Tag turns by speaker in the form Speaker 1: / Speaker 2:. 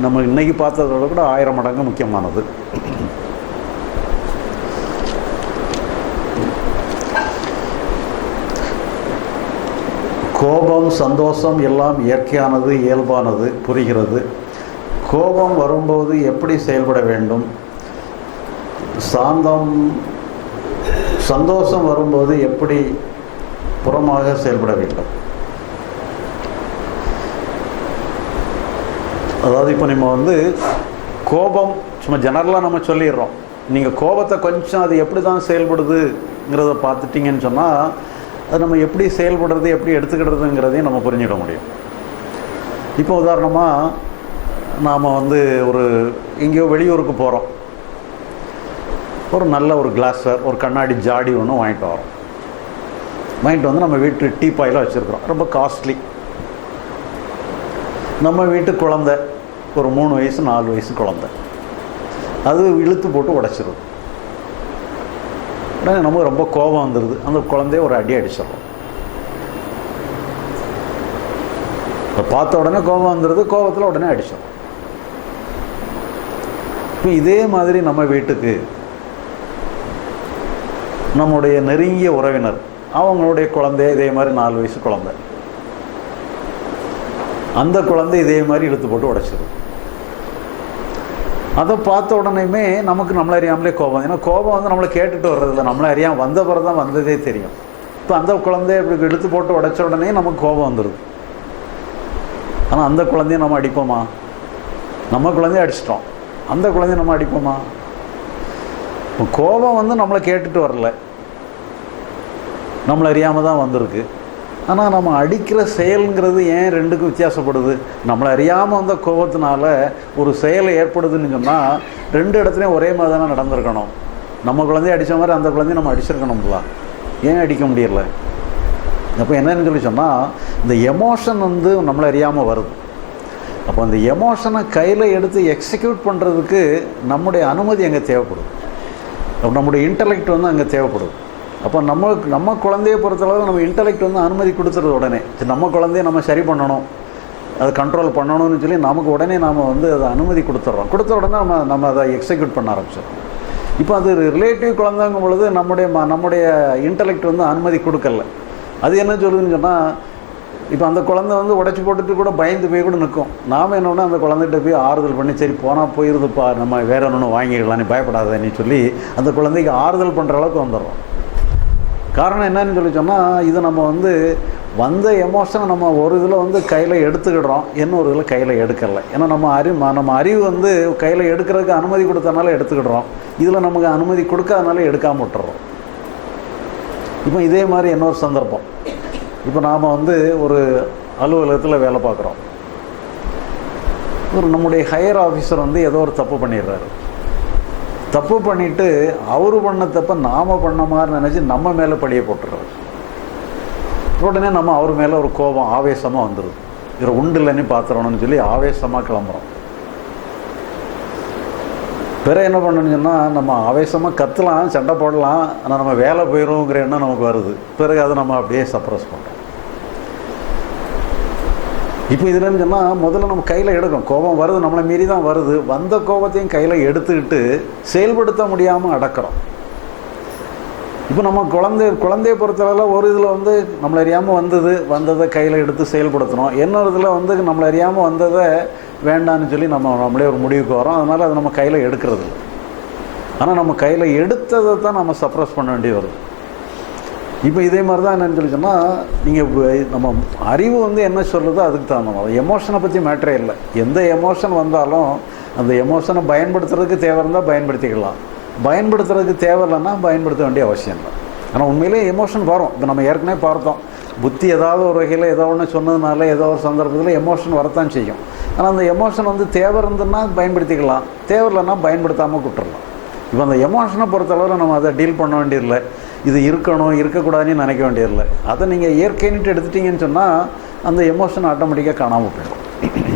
Speaker 1: நம்ம இன்னைக்கு பார்த்ததோட கூட ஆயிரம் மடங்கு முக்கியமானது. கோபம் சந்தோஷம் எல்லாம் இயற்கையானது இயல்பானது புரிகிறது. கோபம் வரும்போது எப்படி செயல்பட வேண்டும்? சாந்தம் சந்தோஷம் வரும்போது எப்படி புறமாக செயல்பட வேண்டும்? அதாவது இப்போ நம்ம வந்து கோபம் சும்மா ஜெனரலாக நம்ம சொல்லிடுறோம். நீங்கள் கோபத்தை கொஞ்சம் அது எப்படி தான் செயல்படுதுங்கிறத பார்த்துட்டிங்கன்னு சொன்னால் அது நம்ம எப்படி செயல்படுறது எப்படி எடுத்துக்கிடுறதுங்கிறதையும் நம்ம புரிஞ்சிட முடியும். இப்போ உதாரணமாக நாம் வந்து ஒரு எங்கேயோ வெளியூருக்கு போகிறோம் ஒரு நல்ல ஒரு கிளாஸர் ஒரு கண்ணாடி ஜாடி ஒன்று வாங்கிட்டு வரோம். வாங்கிட்டு வந்து நம்ம வீட்டு டீ பாயில் வச்சுருக்குறோம். ரொம்ப காஸ்ட்லி நம்ம வீட்டு குழந்தை ஒரு மூணு வயசு நாலு வயசு குழந்த. அது இழுத்து போட்டு உடச்சிரும். உடனே நமக்கு ரொம்ப கோபம் வந்துடுது அந்த குழந்தைய ஒரு அடி அடிச்சிடறோம் இப்போ பார்த்த உடனே கோபம் வந்துடுது கோபத்தில் உடனே அடிச்சிடும் இப்போ இதே மாதிரி நம்ம வீட்டுக்கு நம்முடைய நெருங்கிய உறவினர் அவங்களுடைய குழந்தை இதே மாதிரி நாலு வயசு குழந்தை. அந்த குழந்தை இதே மாதிரி இழுத்து போட்டு உடைச்சிடும் அதை பார்த்த உடனேயுமே நமக்கு நம்மளை அறியாமலே கோபம் ஏன்னா கோபம் வந்து நம்மளை கேட்டுட்டு வர்றதில்ல. நம்மளை அறியாமல் வந்த பிறகு தான் வந்ததே தெரியும். இப்போ அந்த குழந்தைய இப்படி இழுத்து போட்டு உடைச்ச உடனே நமக்கு கோபம் வந்துடுது ஆனால் அந்த குழந்தைய நம்ம அடிப்போமா? நம்ம குழந்தைய அடிச்சிட்டோம். அந்த குழந்தைய நம்ம அடிப்போமா? இப்போ கோபம் வந்து நம்மளை கேட்டுட்டு வரல. நம்மளை அறியாமல் தான் வந்திருக்கு. ஆனால் நம்ம அடிக்கிற செயலுங்கிறது ஏன் ரெண்டுக்கும் வித்தியாசப்படுது? நம்மளை அறியாமல் வந்த கோபத்தினால ஒரு செயலை ஏற்படுதுன்னு சொன்னால் ரெண்டு இடத்துலையும் ஒரே மாதிரி தானே நடந்திருக்கணும். நம்ம குழந்தைய அடித்த மாதிரி அந்த குழந்தைய நம்ம அடிச்சிருக்கணும்ல ஏன் அடிக்க முடியல? அப்போ என்னன்னு சொல்லி சொன்னால் இந்த எமோஷன் வந்து நம்மளை அறியாமல் வருது. அப்போ அந்த எமோஷனை கையில் எடுத்து எக்ஸிக்யூட் பண்ணுறதுக்கு நம்முடைய அனுமதி அங்கே தேவைப்படுது. அப்போ நம்முடைய இன்டலெக்ட் வந்து அங்கே தேவைப்படுது. அப்போ நம்ம நம்ம குழந்தைய பொறுத்தளவு நம்ம இன்டலெக்ட் வந்து அனுமதி கொடுத்துருது உடனே. நம்ம குழந்தைய நம்ம சரி பண்ணணும். அதை கண்ட்ரோல் பண்ணணும்னு சொல்லி நமக்கு உடனே நாம் வந்து அதை அனுமதி கொடுத்துட்றோம் கொடுத்த உடனே நம்ம நம்ம அதை எக்ஸிக்யூட் பண்ண ஆரம்பிச்சிடும் இப்போ அது ரிலேட்டிவ் குழந்தைங்கும் பொழுது நம்முடைய ம- நம்முடைய இன்டலெக்ட் வந்து அனுமதி கொடுக்கல. அது என்ன சொல்லுதுன்னு சொன்னால் இப்போ அந்த குழந்தை வந்து உடைச்சி போட்டுட்டு கூட பயந்து போய் கூட நிற்கும். நாம் என்னன்னா அந்த குழந்தைகிட்ட போய் ஆறுதல் பண்ணி சரி போனால் போயிருதுப்பா நம்ம வேற ஒன்று வாங்கிடலான்னு பயப்படாதேன்னு சொல்லி அந்த குழந்தைக்கு ஆறுதல் பண்ணுற அளவுக்கு வந்துடுறோம். காரணம் என்னன்னு சொல்லி சொன்னால் இது நம்ம வந்து வந்த எமோஷனை நம்ம ஒரு இதில் வந்து கையில் எடுத்துக்கிடுறோம். இன்னொரு இதில் கையில் எடுக்கலை. ஏன்னா நம்ம அறிவு நம்ம அறிவு வந்து கையில் எடுக்கிறதுக்கு அனுமதி கொடுத்தனால எடுத்துக்கிடுறோம். இதில் நமக்கு அனுமதி கொடுக்காதனால எடுக்காம விட்டுறோம். இப்போ இதே மாதிரி இன்னொரு சந்தர்ப்பம். இப்போ நாம் வந்து ஒரு அலுவலகத்தில் வேலை பார்க்குறோம். ஒரு நம்முடைய ஹையர் ஆஃபீஸர் வந்து ஏதோ ஒரு தப்பு பண்ணிடுறாரு. தப்பு பண்ணிட்டு அவரு பண்ண தப்ப நாம பண்ண மாதிரி நினச்சி நம்ம மேலே பழிய போட்டுறாரு உடனே நம்ம அவர் மேலே ஒரு கோபம் ஆவேசமாக வந்துடுது இதில் உண்டு இல்லைன்னு பார்த்துறோம்னு சொல்லி ஆவேசமாக கிளம்புறோம். பிற என்ன பண்ணணும்னு சொன்னால் நம்ம ஆவேசமாக கத்தலாம் சண்டை போடலாம் ஆனால் நம்ம வேலை போயிடும்ங்கிற எண்ணம் நமக்கு வருது. பிறகு அதை நம்ம அப்படியே சப்ரஸ் பண்ணுறோம் இப்போ இதுலன்னு சொன்னால் முதல்ல நம்ம கையில் எடுக்கணும். கோபம் வருது நம்மளை மீறி தான் வருது. வந்த கோபத்தையும் கையில் எடுத்துக்கிட்டு செயல்படுத்த முடியாமல் அடக்கிறோம். இப்போ நம்ம குழந்தை குழந்தைய பொறுத்தளவில் ஒரு இதில் வந்து நம்மளை அறியாமல் வந்தது வந்ததை கையில் எடுத்து செயல்படுத்தணும் இன்னொரு இதில் வந்து நம்மளை அறியாமல் வந்ததை வேண்டான்னு சொல்லி நம்ம நம்மளே ஒரு முடிவுக்கு வரோம் அதனால் அது நம்ம கையில் எடுக்கிறது இல்லை ஆனால் நம்ம கையில் எடுத்ததை தான் நம்ம சப்ரஸ் பண்ண வேண்டி வருது இப்போ இதே மாதிரி தான் என்னன்னு சொல்லி சொன்னால் நீங்கள் நம்ம அறிவு வந்து என்ன சொல்கிறதோ அதுக்கு தகுந்த மாதிரி. எமோஷனை பற்றி மேட்டரே இல்லை. எந்த எமோஷன் வந்தாலும் அந்த எமோஷனை பயன்படுத்துறதுக்கு தேவை இருந்தால் பயன்படுத்திக்கலாம். பயன்படுத்துறதுக்கு தேவை இல்லைன்னா பயன்படுத்த வேண்டிய அவசியம் இல்லை. ஆனால் உண்மையிலேயே எமோஷன் வரும். இப்போ நம்ம ஏற்கனவே பார்த்தோம். புத்தி ஏதாவது ஒரு வகையில் ஏதோ ஒன்று சொன்னதுனால ஏதோ ஒரு சந்தர்ப்பத்தில் எமோஷன் வரத்தான் செய்யும். ஆனால் அந்த எமோஷன் வந்து தேவை இருந்ததுன்னா பயன்படுத்திக்கலாம். தேவை இல்லைன்னா பயன்படுத்தாமல் விட்டுறலாம் இப்போ அந்த எமோஷனை பொறுத்தளவில் நம்ம அதை டீல் பண்ண வேண்டியதில்லை. இது இருக்கணும் இருக்கக்கூடாதுன்னு நினைக்க வேண்டியதில்லை. அதை நீங்கள் இயற்கைன்ட்டு எடுத்துட்டீங்கன்னு சொன்னால் அந்த எமோஷன் ஆட்டோமேட்டிக்காக காணாமல் போயிடும்.